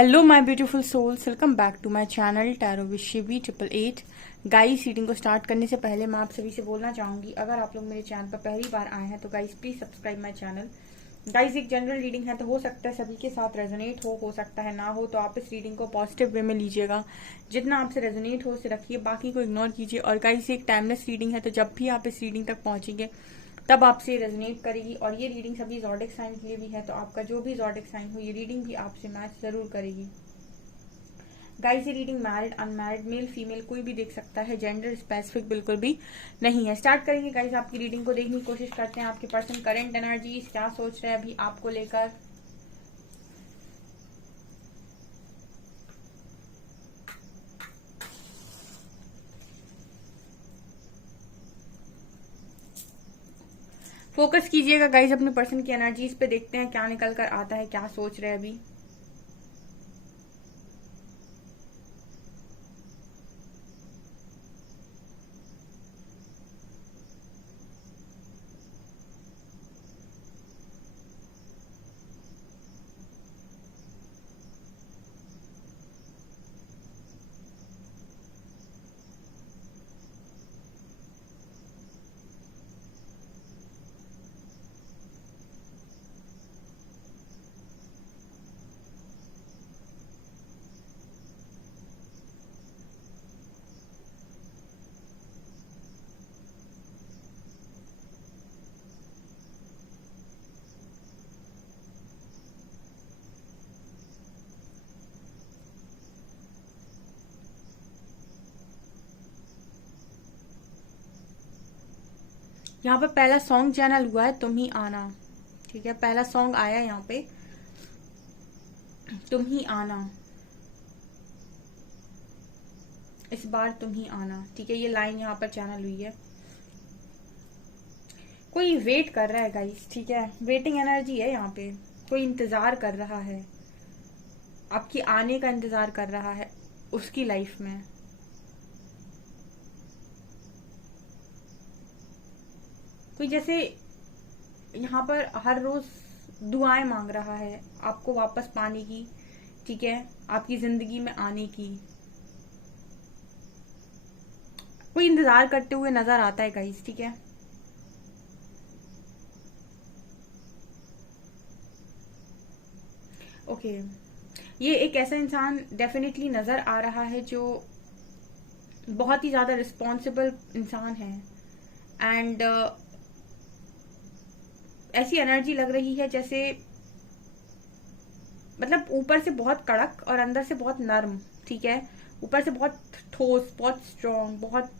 Hello my beautiful souls, welcome back to my channel tarot with Shivi 888। Guys, reading को start करने से पहले मैं आप सभी से बोलना चाहूंगी, अगर आप लोग मेरे चैनल पर पहली बार आए हैं तो guys please subscribe my channel. Guys, एक जनरल रीडिंग है तो हो सकता है सभी के साथ रेजोनेट हो सकता है ना हो, तो आप इस रीडिंग को पॉजिटिव वे में लीजिएगा। जितना आपसे रेजोनेट हो उसे रखिए, बाकी को इग्नोर कीजिए। और गाइस, एक टाइमलेस रीडिंग है तो जब भी आप इस रीडिंग तक पहुंचेंगे तब आपसे रेजोनेट करेगी। और ये रीडिंग सभी ज़ोडिक साइन के लिए भी है, तो आपका जो भी ज़ोडिक साइन हो ये रीडिंग भी आपसे मैच जरूर करेगी। गाइस, ये reading married unmarried male female कोई भी देख सकता है, जेंडर स्पेसिफिक बिल्कुल भी नहीं है। स्टार्ट करेंगे गाइस, आपकी रीडिंग को देखने की कोशिश करते हैं। आपके पर्सन करंट एनर्जी क्या सोच रहे हैं अभी आपको लेकर। फोकस कीजिएगा गाइस अपने पर्सन की एनर्जीज पे, देखते हैं क्या निकल कर आता है, क्या सोच रहे हैं अभी। यहाँ पर पहला सॉन्ग चैनल हुआ है, तुम ही आना। ठीक है, पहला सॉन्ग आया यहाँ पे, तुम ही आना, इस बार तुम ही आना। ठीक है, ये लाइन यहाँ पर चैनल हुई है। कोई वेट कर रहा है गाइस, ठीक है, वेटिंग एनर्जी है यहाँ पे। कोई इंतजार कर रहा है, आपकी आने का इंतजार कर रहा है उसकी लाइफ में। कोई जैसे यहाँ पर हर रोज दुआएं मांग रहा है आपको वापस पाने की, ठीक है, आपकी जिंदगी में आने की। कोई इंतजार करते हुए नजर आता है गाइस, ठीक है। ओके, ये एक ऐसा इंसान डेफिनेटली नजर आ रहा है जो बहुत ही ज्यादा रिस्पॉन्सिबल इंसान है। एंड ऐसी एनर्जी लग रही है जैसे, मतलब ऊपर से बहुत कड़क और अंदर से बहुत नर्म। ठीक है, ऊपर से बहुत ठोस, बहुत स्ट्रॉन्ग, बहुत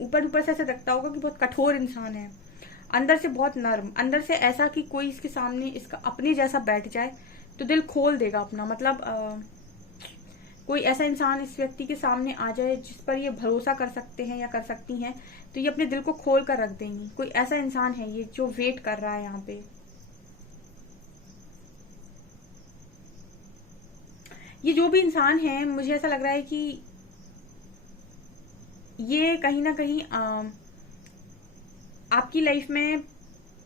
ऊपर ऊपर से ऐसा लगता होगा कि बहुत कठोर इंसान है, अंदर से बहुत नर्म, अंदर से ऐसा कि कोई इसके सामने इसका अपने जैसा बैठ जाए तो दिल खोल देगा अपना। मतलब कोई ऐसा इंसान इस व्यक्ति के सामने आ जाए जिस पर ये भरोसा कर सकते हैं या कर सकती हैं, तो ये अपने दिल को खोल कर रख देंगी। कोई ऐसा इंसान है ये जो वेट कर रहा है यहाँ पे। ये जो भी इंसान है, मुझे ऐसा लग रहा है कि ये कहीं ना कहीं आपकी लाइफ में,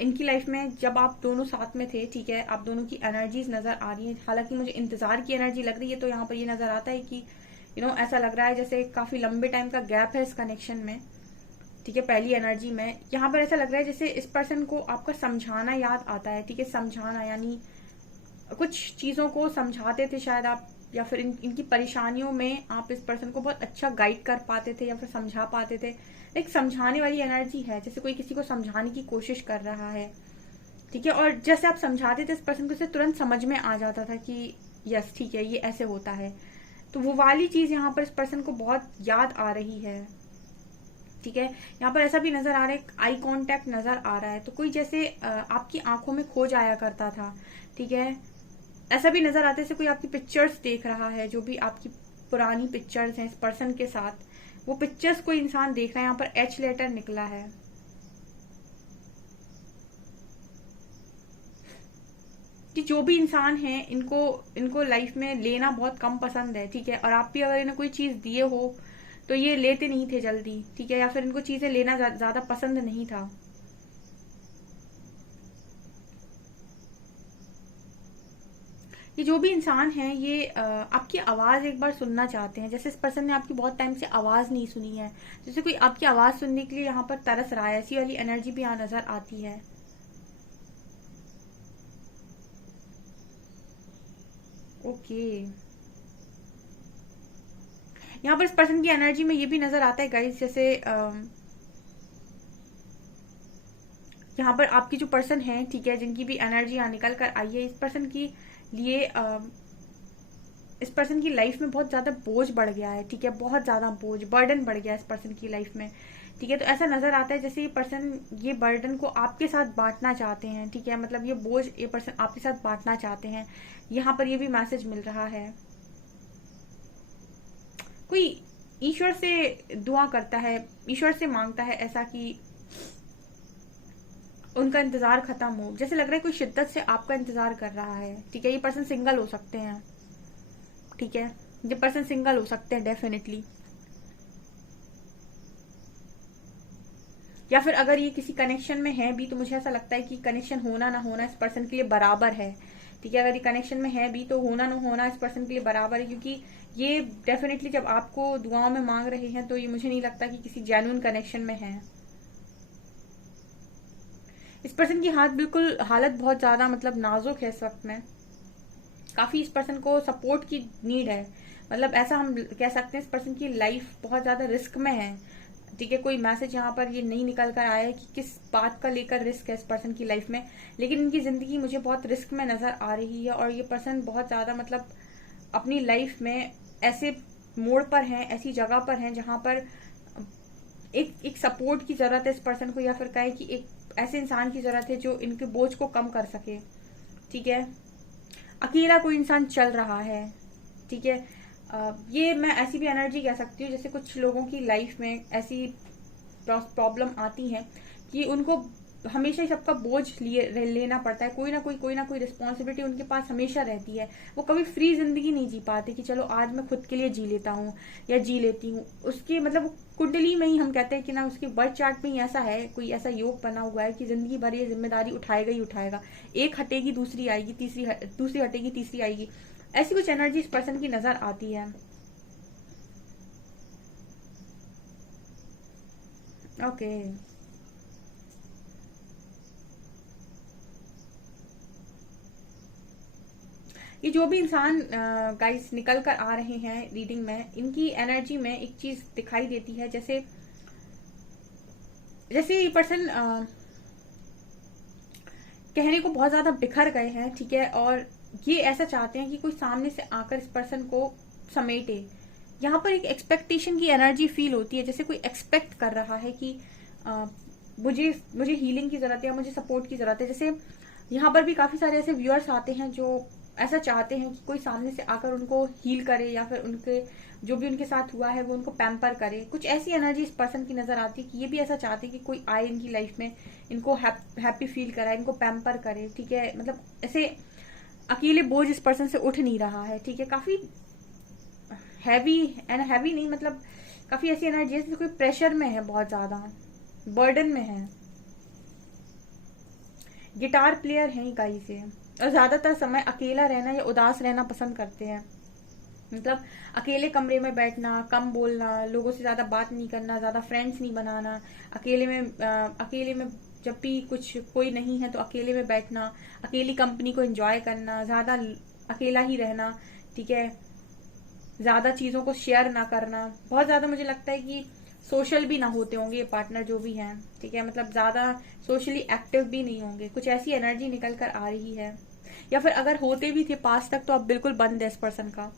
इनकी लाइफ में जब आप दोनों साथ में थे, ठीक है, आप दोनों की एनर्जीज नजर आ रही है। हालांकि मुझे इंतजार की एनर्जी लग रही है, तो यहाँ पर ये नजर आता है कि ऐसा लग रहा है जैसे काफी लंबे टाइम का गैप है इस कनेक्शन में। ठीक है, पहली एनर्जी में यहाँ पर ऐसा लग रहा है जैसे इस पर्सन को आपका समझाना याद आता है। ठीक है, समझाना यानी कुछ चीजों को समझाते थे शायद आप, या फिर इनकी परेशानियों में आप इस पर्सन को बहुत अच्छा गाइड कर पाते थे या फिर समझा पाते थे। एक समझाने वाली एनर्जी है, जैसे कोई किसी को समझाने की कोशिश कर रहा है। ठीक है, और जैसे आप समझाते थे इस पर्सन को, उसे तुरंत समझ में आ जाता था कि यस ठीक है, ये ऐसे होता है। तो वो वाली चीज यहाँ पर इस पर्सन को बहुत याद आ रही है। ठीक है, यहाँ पर ऐसा भी नजर आ रहा है, आई कांटेक्ट नजर आ रहा है, तो कोई जैसे आपकी आंखों में खो जाया करता था। ठीक है, ऐसा भी नजर आता है जैसे कोई आपकी पिक्चर्स देख रहा है, जो भी आपकी पुरानी पिक्चर्स हैं इस पर्सन के साथ, वो पिक्चर्स कोई इंसान देख रहा है। यहाँ पर एच लेटर निकला है कि जो भी इंसान है इनको इनको लाइफ में लेना बहुत कम पसंद है। ठीक है, और आप भी अगर इन्हें कोई चीज दिए हो तो ये लेते नहीं थे जल्दी। ठीक है, या फिर इनको चीजें लेना ज्यादा पसंद नहीं था। ये जो भी इंसान है ये आपकी आवाज़ एक बार सुनना चाहते हैं। जैसे इस पर्सन ने आपकी बहुत टाइम से आवाज़ नहीं सुनी है, जैसे कोई आपकी आवाज़ सुनने के लिए यहाँ पर तरस रहा है, ऐसी वाली एनर्जी भी यहाँ नजर आती है। ओके, यहाँ पर इस पर्सन की एनर्जी में ये भी नजर आता है गाइस, जैसे यहाँ पर आपकी जो पर्सन है, ठीक है, जिनकी भी एनर्जी यहाँ निकल कर आई है, इस पर्सन की लिए इस पर्सन की लाइफ में बहुत ज्यादा बोझ बढ़ गया है, ठीक है, बहुत ज्यादा बोझ, बर्डन बढ़ गया है इस पर्सन की लाइफ में, ठीक है। तो ऐसा नजर आता है जैसे ये पर्सन ये बर्डन को आपके साथ बांटना चाहते हैं, ठीक है, मतलब ये बोझ ये पर्सन आपके साथ बांटना चाहते हैं। यहाँ पर ये भी मैसेज मिल रहा है, कोई ईश्वर से दुआ करता है, ईश्वर से मांगता है ऐसा कि उनका इंतजार खत्म हो। जैसे लग रहा है कोई शिद्दत से आपका इंतजार कर रहा है, ठीक है। ये पर्सन सिंगल हो सकते हैं, ठीक है, ये पर्सन सिंगल हो सकते हैं डेफिनेटली, या फिर अगर ये किसी कनेक्शन में है भी तो मुझे ऐसा लगता है कि कनेक्शन होना ना होना इस पर्सन के लिए बराबर है, ठीक है। अगर ये कनेक्शन में है भी तो होना ना होना इस पर्सन के लिए बराबर है, क्योंकि ये डेफिनेटली जब आपको दुआओं में मांग रहे हैं तो ये मुझे नहीं लगता कि किसी जेन्युइन कनेक्शन में है। इस पर्सन की हालत बहुत ज्यादा मतलब नाजुक है इस वक्त में, काफी इस पर्सन को सपोर्ट की नीड है, मतलब ऐसा हम कह सकते हैं इस पर्सन की लाइफ बहुत ज्यादा रिस्क में है, ठीक है। कोई मैसेज यहाँ पर ये नहीं निकल कर आया है कि किस बात का लेकर रिस्क है इस पर्सन की लाइफ में, लेकिन इनकी जिंदगी मुझे बहुत रिस्क में नजर आ रही है। और ये पर्सन बहुत ज्यादा मतलब अपनी लाइफ में ऐसे मोड़ पर हैं, ऐसी जगह पर हैं जहां पर एक सपोर्ट की जरूरत है इस पर्सन को, या फिर कहे कि एक ऐसे इंसान की जरूरत है जो इनके बोझ को कम कर सके, ठीक है। अकेला कोई इंसान चल रहा है, ठीक है। ये मैं ऐसी भी एनर्जी कह सकती हूँ जैसे कुछ लोगों की लाइफ में ऐसी प्रॉब्लम आती है कि उनको हमेशा ही सबका बोझ लेना पड़ता है, कोई ना कोई रिस्पॉन्सिबिलिटी उनके पास हमेशा रहती है। वो कभी फ्री जिंदगी नहीं जी पाते कि चलो आज मैं खुद के लिए जी लेता हूँ या जी लेती हूँ। उसके मतलब कुंडली में ही हम कहते हैं कि ना उसके बर्थ चार्ट में ही ऐसा है, कोई ऐसा योग बना हुआ है कि जिंदगी भर ये जिम्मेदारी उठाएगा ही उठाएगा, एक हटेगी दूसरी आएगी, दूसरी हटेगी तीसरी आएगी, ऐसी कुछ एनर्जी इस पर्सन की नजर आती है। ओके, ये जो भी इंसान गाइस निकल कर आ रहे हैं रीडिंग में, इनकी एनर्जी में एक चीज दिखाई देती है, जैसे जैसे ये पर्सन कहने को बहुत ज्यादा बिखर गए हैं, ठीक है, और ये ऐसा चाहते हैं कि कोई सामने से आकर इस पर्सन को समेटे। यहाँ पर एक एक्सपेक्टेशन की एनर्जी फील होती है, जैसे कोई एक्सपेक्ट कर रहा है कि मुझे हीलिंग की जरूरत है, मुझे सपोर्ट की जरूरत है। जैसे यहाँ पर भी काफी सारे ऐसे व्यूअर्स आते हैं जो ऐसा चाहते हैं कि कोई सामने से आकर उनको हील करे, या फिर उनके जो भी उनके साथ हुआ है वो उनको पैम्पर करे। कुछ ऐसी एनर्जी इस पर्सन की नजर आती है कि ये भी ऐसा चाहते हैं कि कोई आए इनकी लाइफ में, इनको हैप्पी फील कराए, इनको पैम्पर करे, ठीक है। मतलब ऐसे अकेले बोझ इस पर्सन से उठ नहीं रहा है, ठीक है। काफी हैवी नहीं, मतलब काफी ऐसी एनर्जी है जैसे कोई प्रेशर में है, बहुत ज्यादा बर्डन में है। गिटार प्लेयर हैं गाइस ये, और ज्यादातर समय अकेला रहना या उदास रहना पसंद करते हैं, मतलब अकेले कमरे में बैठना, कम बोलना, लोगों से ज्यादा बात नहीं करना, ज्यादा फ्रेंड्स नहीं बनाना, अकेले में जब भी कुछ कोई नहीं है तो अकेले में बैठना, अकेली कंपनी को एंजॉय करना, ज्यादा अकेला ही रहना, ठीक है, ज्यादा चीजों को शेयर ना करना। बहुत ज्यादा मुझे लगता है कि सोशल भी ना होते होंगे ये पार्टनर जो भी हैं, ठीक है, मतलब ज्यादा सोशली एक्टिव भी नहीं होंगे, कुछ ऐसी एनर्जी निकल कर आ रही है। या फिर अगर होते भी थे पास तक तो अब बिल्कुल बंद है इस पर्सन का,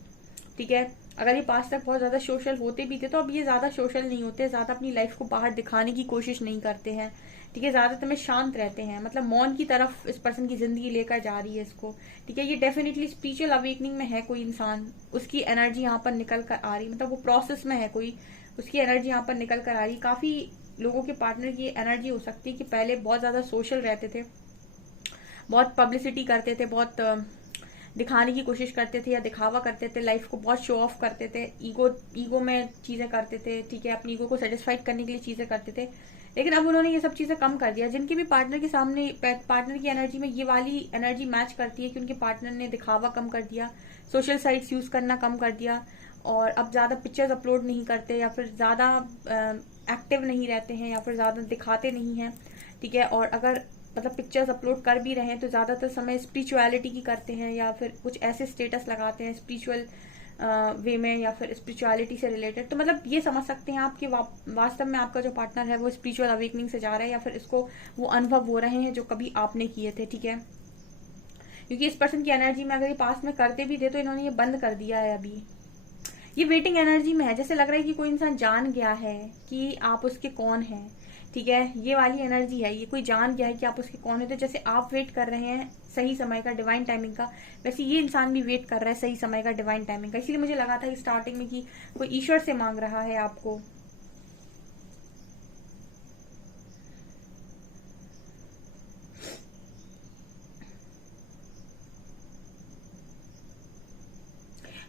ठीक है। अगर ये पास तक बहुत ज्यादा सोशल होते भी थे तो अब ये ज्यादा सोशल नहीं होते, ज्यादा अपनी लाइफ को बाहर दिखाने की कोशिश नहीं करते हैं, ठीक है, ज्यादातर में शांत रहते हैं, मतलब मौन की तरफ इस पर्सन की जिंदगी लेकर जा रही है इसको, ठीक है। ये डेफिनेटली स्पिरिचुअल अवेकनिंग में है कोई इंसान, उसकी एनर्जी यहाँ पर निकल कर आ रही, मतलब वो प्रोसेस में है कोई, उसकी एनर्जी यहाँ पर निकल कर आ रही। काफी लोगों के पार्टनर की एनर्जी हो सकती है कि पहले बहुत ज्यादा सोशल रहते थे, बहुत पब्लिसिटी करते थे, बहुत दिखाने की कोशिश करते थे या दिखावा करते थे, लाइफ को बहुत शो ऑफ करते थे, ईगो में चीजें करते थे, ठीक है, अपनी ईगो को सेटिस्फाइड करने के लिए चीजें करते थे। लेकिन अब उन्होंने ये सब चीजें कम कर दिया। जिनके भी पार्टनर के सामने, पार्टनर की एनर्जी में ये वाली एनर्जी मैच करती है कि उनके पार्टनर ने दिखावा कम कर दिया, सोशल साइट्स यूज करना कम कर दिया, और अब ज्यादा पिक्चर्स अपलोड नहीं करते, या फिर ज्यादा एक्टिव नहीं रहते हैं, या फिर ज्यादा दिखाते नहीं हैं, ठीक है। और अगर मतलब पिक्चर्स अपलोड कर भी रहे हैं तो ज्यादातर समय स्पिरिचुअलिटी की करते हैं, या फिर कुछ ऐसे स्टेटस लगाते हैं स्पिरिचुअल वे में, या फिर स्पिरिचुअलिटी से रिलेटेड। तो मतलब ये समझ सकते हैं आप कि वास्तव में आपका जो पार्टनर है वो स्पिरिचुअल अवेकनिंग से जा रहा है, या फिर इसको वो अनुभव हो रहे हैं जो कभी आपने किए थे, ठीक है। क्योंकि इस पर्सन की एनर्जी में अगर ये पास में करते भी थे तो इन्होंने ये बंद कर दिया है। अभी ये वेटिंग एनर्जी में है, जैसे लग रहा है कि कोई इंसान जान गया है कि आप उसके कौन हैं, ठीक है। ये वाली एनर्जी है, ये कोई जान गया है कि आप उसके कौन है। तो जैसे आप वेट कर रहे हैं सही समय का, डिवाइन टाइमिंग का, वैसे ये इंसान भी वेट कर रहा है सही समय का, डिवाइन टाइमिंग का। इसीलिए मुझे लगा था कि स्टार्टिंग में कि कोई ईश्वर से मांग रहा है आपको।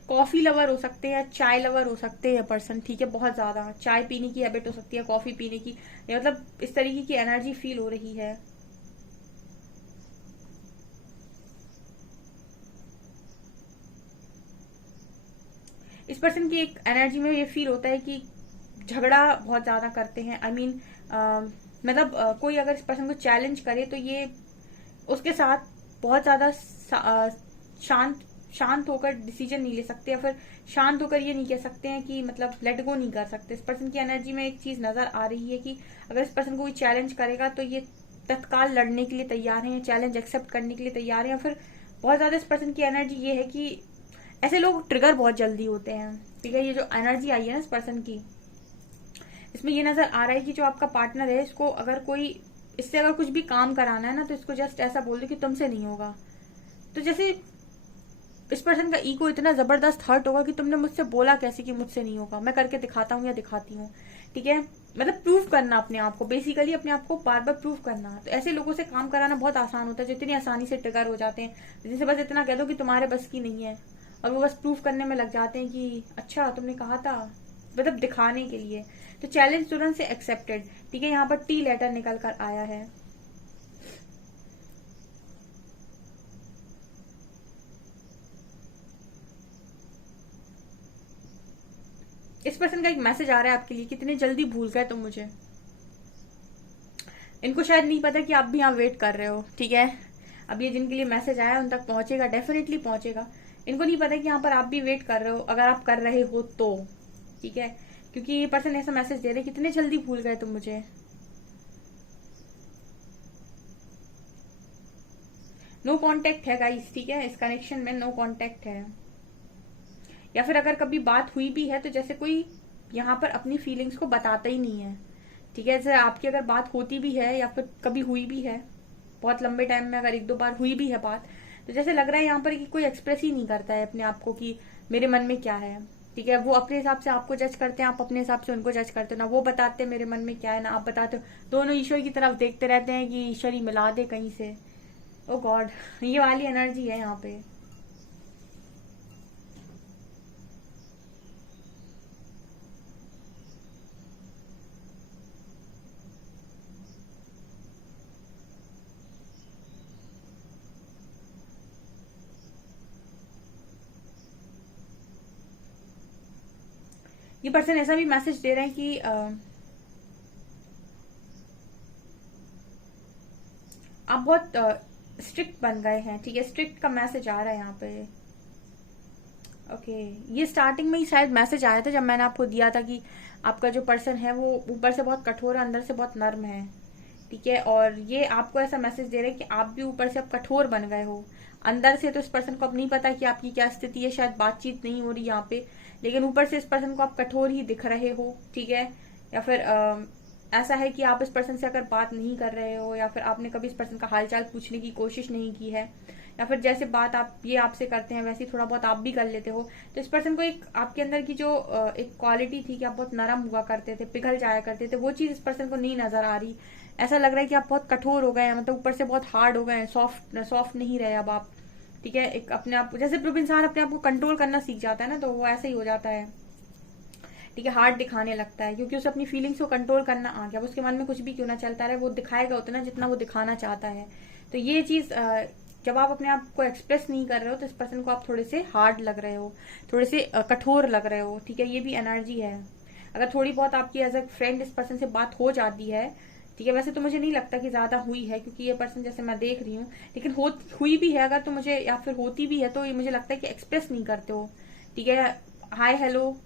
कॉफी लवर हो सकते हैं, चाय लवर हो सकते हैं पर्सन, ठीक है। बहुत ज्यादा चाय पीने की हैबिट हो सकती है, कॉफी पीने की, या मतलब इस तरीके की एनर्जी फील हो रही है। इस पर्सन की एक एनर्जी में ये फील होता है कि झगड़ा बहुत ज्यादा करते हैं। आई मीन मतलब कोई अगर इस पर्सन को चैलेंज करे तो ये उसके साथ बहुत ज्यादा शांत शांत होकर डिसीजन नहीं ले सकते, या फिर शांत होकर ये नहीं कह सकते हैं कि मतलब लेट गो नहीं कर सकते। इस पर्सन की एनर्जी में एक चीज नजर आ रही है कि अगर इस पर्सन को कोई चैलेंज करेगा तो ये तत्काल लड़ने के लिए तैयार हैं, चैलेंज एक्सेप्ट करने के लिए तैयार हैं। या फिर बहुत ज्यादा इस पर्सन की एनर्जी ये है कि ऐसे लोग ट्रिगर बहुत जल्दी होते हैं, ठीक है। ये जो एनर्जी आई है ना इस पर्सन की, इसमें ये नजर आ रहा है कि जो आपका पार्टनर है इसको अगर कोई इससे अगर कुछ भी काम कराना है ना तो इसको जस्ट ऐसा बोल दो कि तुमसे नहीं होगा। तो जैसे इस पर्सन का ईगो इतना जबरदस्त हर्ट होगा कि तुमने मुझसे बोला कैसे कि मुझसे नहीं होगा, मैं करके दिखाता हूँ या दिखाती हूँ, ठीक है। मतलब प्रूव करना अपने आप को, बेसिकली अपने आप को बार बार प्रूव करना। तो ऐसे लोगों से काम कराना बहुत आसान होता है जो इतनी आसानी से ट्रिगर हो जाते हैं, जिनसे बस इतना कह दो कि तुम्हारे बस की नहीं है, और वो बस प्रूव करने में लग जाते हैं कि अच्छा तुमने कहा था, मतलब दिखाने के लिए। तो चैलेंज तुरंत से एक्सेप्टेड, ठीक है। यहाँ पर टी लेटर निकल कर आया है। इस पर्सन का एक मैसेज आ रहा है आपके लिए, कितने जल्दी भूल गए तुम मुझे। इनको शायद नहीं पता कि आप भी यहाँ वेट कर रहे हो, ठीक है। अब ये जिनके लिए मैसेज आया उन तक पहुंचेगा, डेफिनेटली पहुंचेगा। इनको नहीं पता कि यहाँ पर आप भी वेट कर रहे हो, अगर आप कर रहे हो तो, ठीक है। क्योंकि ये पर्सन ऐसा मैसेज दे रहे हैं, कितने जल्दी भूल गए तुम मुझे। नो कांटेक्ट है गाइस, ठीक है। इस कनेक्शन में नो कांटेक्ट है, या फिर अगर कभी बात हुई भी है तो जैसे कोई यहाँ पर अपनी फीलिंग्स को बताता ही नहीं है, ठीक है। जैसे आपकी अगर बात होती भी है या फिर कभी हुई भी है, बहुत लंबे टाइम में अगर एक दो बार हुई भी है बात, तो जैसे लग रहा है यहाँ पर कि कोई एक्सप्रेस ही नहीं करता है अपने आप को कि मेरे मन में क्या है, ठीक है। वो अपने हिसाब से आपको जज करते हैं, आप अपने हिसाब से उनको जज करते हो। ना वो बताते हैं मेरे मन में क्या है, ना आप बताते हो। दोनों ईश्वर की तरफ देखते रहते हैं कि ईश्वर ही मिला दे कहीं से। ओ गॉड, ये वाली एनर्जी है यहाँ पे। ये पर्सन ऐसा भी मैसेज दे रहे हैं कि आप बहुत स्ट्रिक्ट बन गए हैं, ठीक है। स्ट्रिक्ट का मैसेज आ रहा है यहाँ पे। ओके, ये स्टार्टिंग में ही शायद मैसेज आया था जब मैंने आपको दिया था कि आपका जो पर्सन है वो ऊपर से बहुत कठोर है, अंदर से बहुत नर्म है, ठीक है। और ये आपको ऐसा मैसेज दे रहे हैं कि आप भी ऊपर से अब कठोर बन गए हो अंदर से। तो इस पर्सन को अब नहीं पता कि आपकी क्या स्थिति है, शायद बातचीत नहीं हो रही यहाँ पे, लेकिन ऊपर से इस पर्सन को आप कठोर ही दिख रहे हो, ठीक है। या फिर ऐसा है कि आप इस पर्सन से अगर बात नहीं कर रहे हो, या फिर आपने कभी इस पर्सन का हालचाल पूछने की कोशिश नहीं की है, या फिर जैसे बात आप ये आपसे करते हैं वैसे थोड़ा बहुत आप भी कर लेते हो, तो इस पर्सन को एक आपके अंदर की जो एक क्वालिटी थी कि आप बहुत नरम हुआ करते थे, पिघल जाया करते थे, वो चीज इस पर्सन को नहीं नजर आ रही। ऐसा लग रहा है कि आप बहुत कठोर हो गए हैं, मतलब ऊपर से बहुत हार्ड हो गए हैं, सॉफ्ट सॉफ्ट नहीं रहे अब आप, ठीक है। एक अपने आप जैसे जब इंसान अपने आप को कंट्रोल करना सीख जाता है ना तो वो ऐसे ही हो जाता है। ठीक है, हार्ड दिखाने लगता है, क्योंकि उसे अपनी फीलिंग्स को कंट्रोल करना आ गया। उसके मन में कुछ भी क्यों ना चलता रहे, वो दिखाएगा उतना जितना वो दिखाना चाहता है। तो ये चीज जब आप अपने आप को एक्सप्रेस नहीं कर रहे हो तो इस पर्सन को आप थोड़े से हार्ड लग रहे हो, थोड़े से कठोर लग रहे हो। ठीक है, ये भी एनर्जी है। अगर थोड़ी बहुत आपकी एज अ फ्रेंड इस पर्सन से बात हो जाती है, ठीक है, वैसे तो मुझे नहीं लगता कि ज्यादा हुई है, क्योंकि ये पर्सन जैसे मैं देख रही हूँ, लेकिन हुई भी है अगर तो मुझे, या फिर होती भी है तो ये मुझे लगता है कि एक्सप्रेस नहीं करते हो। ठीक है, हाय हेलो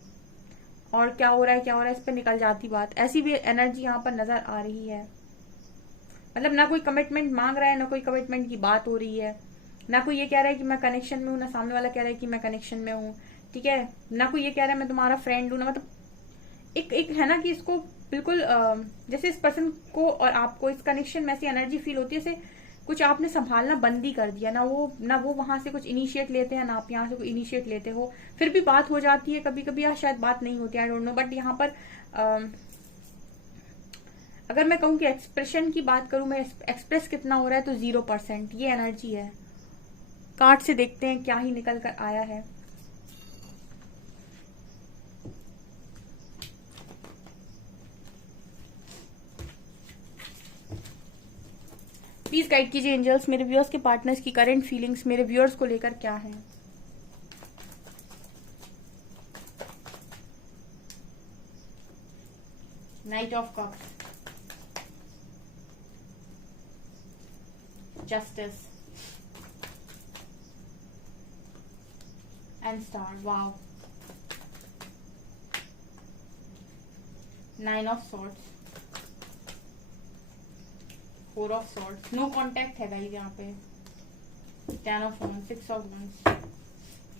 और क्या हो रहा है क्या हो रहा है इस पर निकल जाती बात, ऐसी भी एनर्जी यहाँ पर नजर आ रही है। मतलब ना कोई कमिटमेंट मांग रहा है, ना कोई कमिटमेंट की बात हो रही है, ना कोई ये कह रहा है कि मैं कनेक्शन में हूँ, ना सामने वाला कह रहा है कि मैं कनेक्शन में हूँ। ठीक है, ना कोई ये कह रहा है मैं तुम्हारा फ्रेंड हूँ, ना मतलब एक एक है ना कि इसको बिल्कुल जैसे इस पर्सन को और आपको इस कनेक्शन में ऐसी एनर्जी फील होती है जैसे कुछ आपने संभालना बंद ही कर दिया। ना वो वहां से कुछ इनिशिएट लेते हैं, ना आप यहाँ से कोई इनिशिएट लेते हो। फिर भी बात हो जाती है कभी कभी, या शायद बात नहीं होती, आई डोंट नो। बट यहाँ पर अगर मैं कहूँ कि एक्सप्रेशन की बात करूं, मैं एक्सप्रेस कितना हो रहा है, तो 0% ये एनर्जी है। कार्ड से देखते हैं क्या ही निकल कर आया है। प्लीज गाइड कीजिए एंजल्स, मेरे व्यूअर्स के पार्टनर्स की करंट फीलिंग्स मेरे व्यूअर्स को लेकर क्या है। Knight of cups, justice and star, wow, 9 of swords, 4 of swords, no contact है गाइस यहाँ पे, 10 ऑफ wands, 6 ऑफ wands,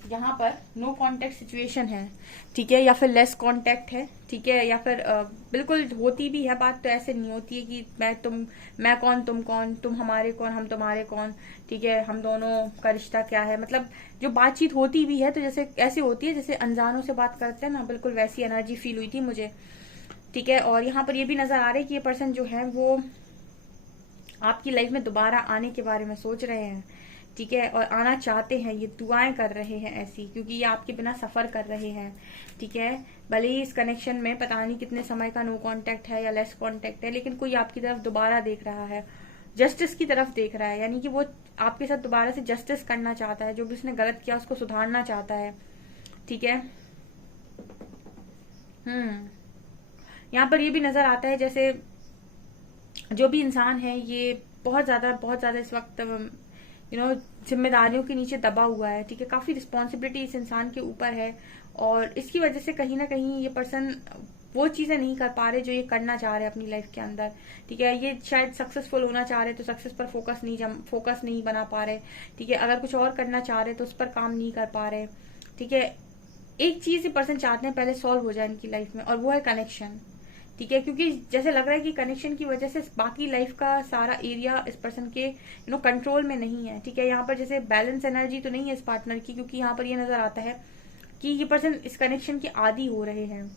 यहाँ पर नो कांटेक्ट सिचुएशन है। ठीक है, या फिर लेस कांटेक्ट है। ठीक है, या फिर बिल्कुल होती भी है बात तो ऐसे नहीं होती है कि मैं कौन तुम कौन, तुम हमारे कौन हम तुम्हारे कौन। ठीक है, हम दोनों का रिश्ता क्या है, मतलब जो बातचीत होती भी है तो जैसे ऐसे होती है जैसे अनजानों से बात करते हैं ना, बिल्कुल वैसी एनर्जी फील हुई थी मुझे। ठीक है, और यहाँ पर ये भी नजर आ रहा है कि ये पर्सन जो है वो आपकी लाइफ में दोबारा आने के बारे में सोच रहे हैं। ठीक है, और आना चाहते हैं, ये दुआएं कर रहे हैं ऐसी, क्योंकि ये आपके बिना सफर कर रहे हैं। ठीक है, भले ही इस कनेक्शन में पता नहीं कितने समय का नो कांटेक्ट है या लेस कांटेक्ट है, लेकिन कोई आपकी तरफ दोबारा देख रहा है, जस्टिस की तरफ देख रहा है, यानी कि वो आपके साथ दोबारा से जस्टिस करना चाहता है, जो भी उसने गलत किया उसको सुधारना चाहता है। ठीक है, यहाँ पर ये भी नजर आता है जैसे जो भी इंसान है ये बहुत ज्यादा इस वक्त जिम्मेदारियों के नीचे दबा हुआ है। ठीक है, काफी रिस्पॉन्सिबिलिटी इस इंसान के ऊपर है, और इसकी वजह से कहीं ना कहीं ये पर्सन वो चीजें नहीं कर पा रहे जो ये करना चाह रहे अपनी लाइफ के अंदर। ठीक है, ये शायद सक्सेसफुल होना चाह रहे तो सक्सेस पर फोकस नहीं बना पा रहे। ठीक है, अगर कुछ और करना चाह रहे तो उस पर काम नहीं कर पा रहे। ठीक है, एक चीज ये पर्सन चाहते हैं पहले सॉल्व हो जाए इनकी लाइफ में, और वो है कनेक्शन। ठीक है, क्योंकि जैसे लग रहा है कि कनेक्शन की वजह से बाकी लाइफ का सारा एरिया इस पर्सन के कंट्रोल में नहीं है। ठीक है, यहाँ पर जैसे बैलेंस एनर्जी तो नहीं है इस पार्टनर की, क्योंकि यहाँ पर ये नजर आता है कि ये पर्सन इस कनेक्शन के आदी हो रहे हैं।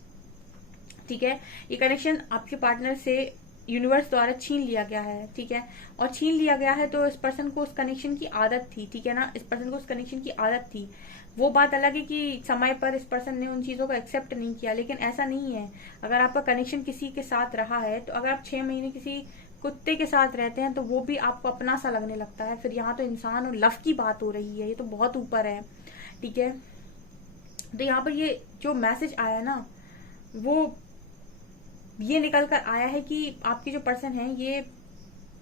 ठीक है, ये कनेक्शन आपके पार्टनर से यूनिवर्स द्वारा छीन लिया गया है। ठीक है, और छीन लिया गया है तो इस पर्सन को उस कनेक्शन की आदत थी। ठीक है ना, इस पर्सन को उस कनेक्शन की आदत थी। वो बात अलग है कि समय पर इस पर्सन ने उन चीजों को एक्सेप्ट नहीं किया, लेकिन ऐसा नहीं है। अगर आपका कनेक्शन किसी के साथ रहा है तो अगर आप 6 महीने किसी कुत्ते के साथ रहते हैं तो वो भी आपको अपना सा लगने लगता है। फिर यहाँ तो इंसान और लव की बात हो रही है, ये तो बहुत ऊपर है। ठीक है, तो यहाँ पर ये जो मैसेज आया ना, वो ये निकल कर आया है कि आपके जो पर्सन है ये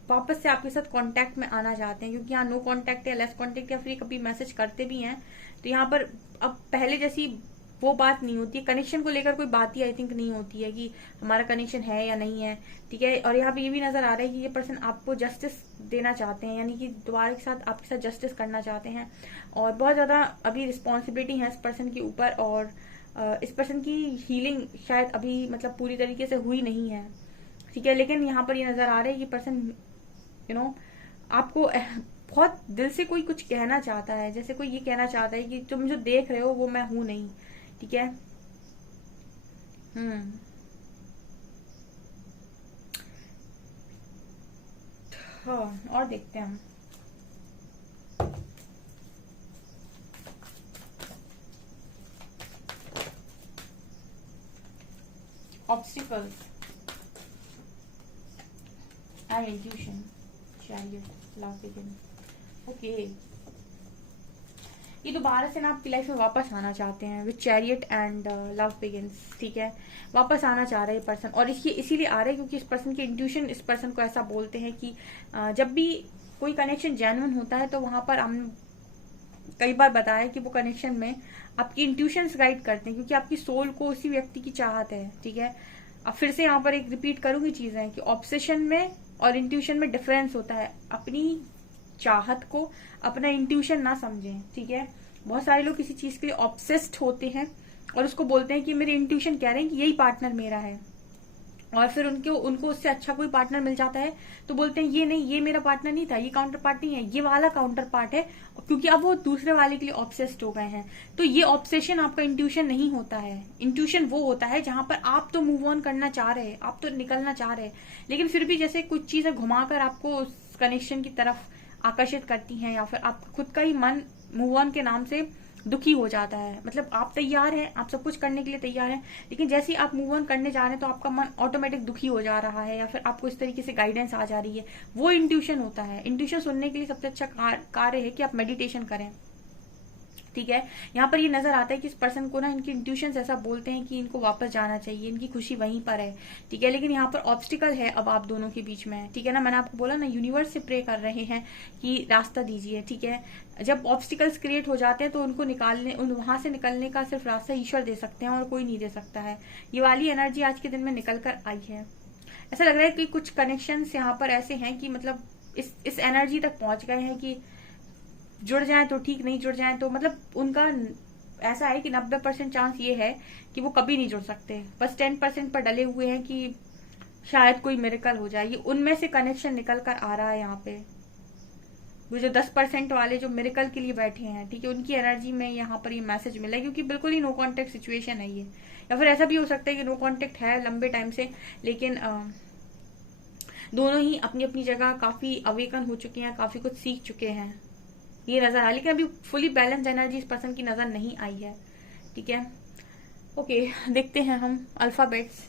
वापस से आपके साथ कांटेक्ट में आना चाहते हैं, क्योंकि यहाँ नो कांटेक्ट या लेस कांटेक्ट, या फिर कभी मैसेज करते भी हैं तो यहाँ पर अब पहले जैसी वो बात नहीं होती है। कनेक्शन को लेकर कोई बात ही आई थिंक नहीं होती है कि हमारा कनेक्शन है या नहीं है। ठीक है, और यहाँ पे ये भी नजर आ रहा है कि ये पर्सन आपको जस्टिस देना चाहते हैं, यानी कि दोबारा के साथ आपके साथ जस्टिस करना चाहते हैं, और बहुत ज्यादा अभी रिस्पॉन्सिबिलिटी है इस पर्सन के ऊपर, और इस पर्सन की हीलिंग शायद अभी मतलब पूरी तरीके से हुई नहीं है। ठीक है, लेकिन यहाँ पर ये नजर आ रहा है कि पर्सन आपको बहुत दिल से कोई कुछ कहना चाहता है, जैसे कोई ये कहना चाहता है कि तुम जो देख रहे हो वो मैं हूं नहीं। ठीक है, हाँ, और देखते हैं हम। Obstacles and intuition, chariot, love begin. Okay, ये दोबारा से ना आपकी लाइफ में वापस आना चाहते हैं with chariot and love begins, ठीक है। वापस आना चाह रहा है ये पर्सन, और इसीलिए आ रहा है क्योंकि इस पर्सन की इंट्यूशन इस पर्सन को ऐसा बोलते हैं कि जब भी कोई कनेक्शन जेन्युइन होता है तो वहां पर हम कई बार बताया कि वो कनेक्शन में आपकी इंट्यूशंस गाइड करते हैं, क्योंकि आपकी सोल को उसी व्यक्ति की चाहत है, ठीक है। अब फिर से यहाँ पर एक रिपीट करूंगी चीजें कि ऑब्सेशन में और इंट्यूशन में डिफरेंस होता है। अपनी चाहत को अपना इंट्यूशन ना समझें, ठीक है। बहुत सारे लोग किसी चीज के लिए ऑब्सेस्ड होते हैं और उसको बोलते हैं कि मेरे इंट्यूशन कह रहे हैं कि यही पार्टनर मेरा है, और फिर उनको उससे अच्छा कोई पार्टनर मिल जाता है तो बोलते हैं ये नहीं, ये मेरा पार्टनर नहीं था, ये काउंटर पार्ट नहीं है, ये वाला काउंटर पार्ट है, क्योंकि अब वो दूसरे वाले के लिए ऑब्सेस्ड हो गए हैं। तो ये ऑब्सेशन आपका इंट्यूशन नहीं होता है। इंट्यूशन वो होता है जहां पर आप तो मूव ऑन करना चाह रहे हैं, आप तो निकलना चाह रहे हैं, लेकिन फिर भी जैसे कुछ चीजें घुमाकर आपको उस कनेक्शन की तरफ आकर्षित करती हैं, या फिर आप खुद का ही मन मूव ऑन के नाम से दुखी हो जाता है। मतलब आप तैयार हैं, आप सब कुछ करने के लिए तैयार हैं, लेकिन जैसे ही आप मूव ऑन करने जा रहे हैं तो आपका मन ऑटोमेटिक दुखी हो जा रहा है, या फिर आपको इस तरीके से गाइडेंस आ जा रही है। वो इंट्यूशन होता है। इंट्यूशन सुनने के लिए सबसे अच्छा कार्य है कि आप मेडिटेशन करें, ठीक है। यहाँ पर ये नजर आता है कि इस पर्सन को ना इनकी इंट्यूशंस ऐसा बोलते हैं कि इनको वापस जाना चाहिए, इनकी खुशी वहीं पर है, ठीक है। लेकिन यहाँ पर ऑब्स्टिकल है अब आप दोनों के बीच में, ठीक है ना। मैंने आपको बोला ना, यूनिवर्स से प्रे कर रहे हैं कि रास्ता दीजिए, ठीक है। जब ऑब्स्टिकल्स क्रिएट हो जाते हैं तो उनको वहां से निकलने का सिर्फ रास्ता ईश्वर दे सकते हैं और कोई नहीं दे सकता है। ये वाली एनर्जी आज के दिन में निकल कर आई है। ऐसा लग रहा है कि कुछ कनेक्शंस यहाँ पर ऐसे हैं कि मतलब इस एनर्जी तक पहुंच गए हैं कि जुड़ जाएं तो ठीक, नहीं जुड़ जाएं तो मतलब उनका ऐसा है कि 90% चांस ये है कि वो कभी नहीं जुड़ सकते। बस 10% पर डले हुए हैं कि शायद कोई मिरेकल हो जाए। ये उनमें से कनेक्शन निकल कर आ रहा है यहाँ पे। वो जो 10% वाले जो मिरेकल के लिए बैठे हैं, ठीक है, उनकी एनर्जी में यहाँ पर ये मैसेज मिला है, क्योंकि बिल्कुल ही नो कॉन्टेक्ट सिचुएशन है ये। या फिर ऐसा भी हो सकता है कि नो कॉन्टेक्ट है लंबे टाइम से, लेकिन दोनों ही अपनी अपनी जगह काफी अवेकन हो चुके हैं, काफी कुछ सीख चुके हैं, ये नजर आ। लेकिन अभी फुली बैलेंस एनर्जी इस पर्सन की नजर नहीं आई है, ठीक है। ओके, देखते हैं हम अल्फाबेट्स।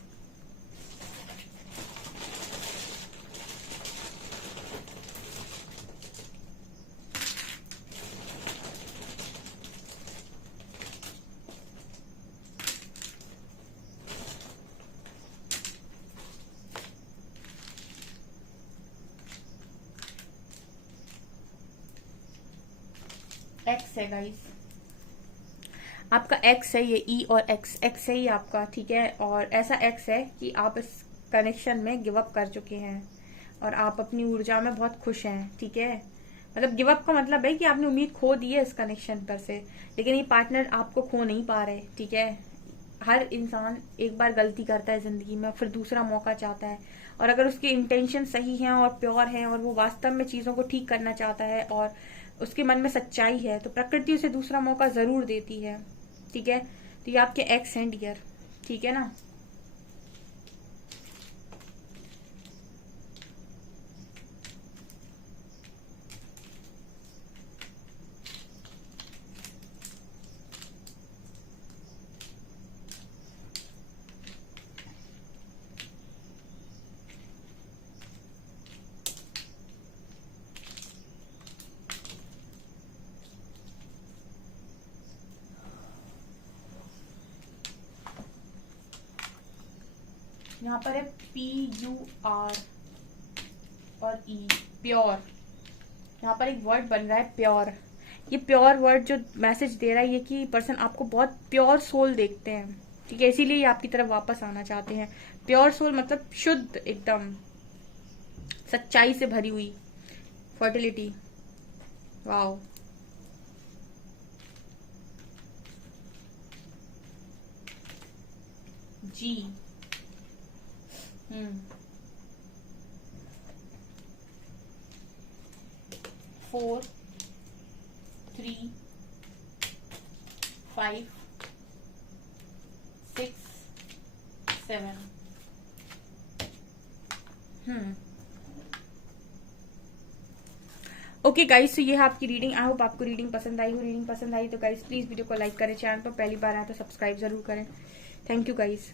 एक्स है गाइस, आपका एक्स है ये, ई और एक्स है ये आपका, ठीक है। और ऐसा एक्स है कि आप इस कनेक्शन में गिव अप कर चुके हैं और आप अपनी ऊर्जा में बहुत खुश हैं, ठीक है। मतलब गिव अप का मतलब है कि आपने उम्मीद खो दी है इस कनेक्शन पर से, लेकिन ये पार्टनर आपको खो नहीं पा रहे, ठीक है। हर इंसान एक बार गलती करता है जिंदगी में, फिर दूसरा मौका चाहता है, और अगर उसके इंटेंशन सही हैं और प्योर हैं और वो वास्तव में चीजों को ठीक करना चाहता है और उसके मन में सच्चाई है, तो प्रकृति उसे दूसरा मौका जरूर देती है, ठीक है। तो ये आपके एक्स हैं डियर, ठीक है ना। यहाँ पर है PUR और E, प्योर। यहाँ पर एक वर्ड बन रहा है प्योर। ये प्योर वर्ड जो मैसेज दे रहा है ये कि पर्सन आपको बहुत प्योर सोल देखते हैं, ठीक है, इसीलिए ये आपकी तरफ वापस आना चाहते हैं। प्योर सोल मतलब शुद्ध, एकदम सच्चाई से भरी हुई, फर्टिलिटी। वाओ, जी। 4 3 5 6 7। ओके गाइस, तो ये है आपकी रीडिंग। आई होप आपको रीडिंग पसंद आई हो। रीडिंग पसंद आई तो गाइस प्लीज वीडियो को लाइक करें, चैनल पर पहली बार आए तो सब्सक्राइब जरूर करें। Thank you guys.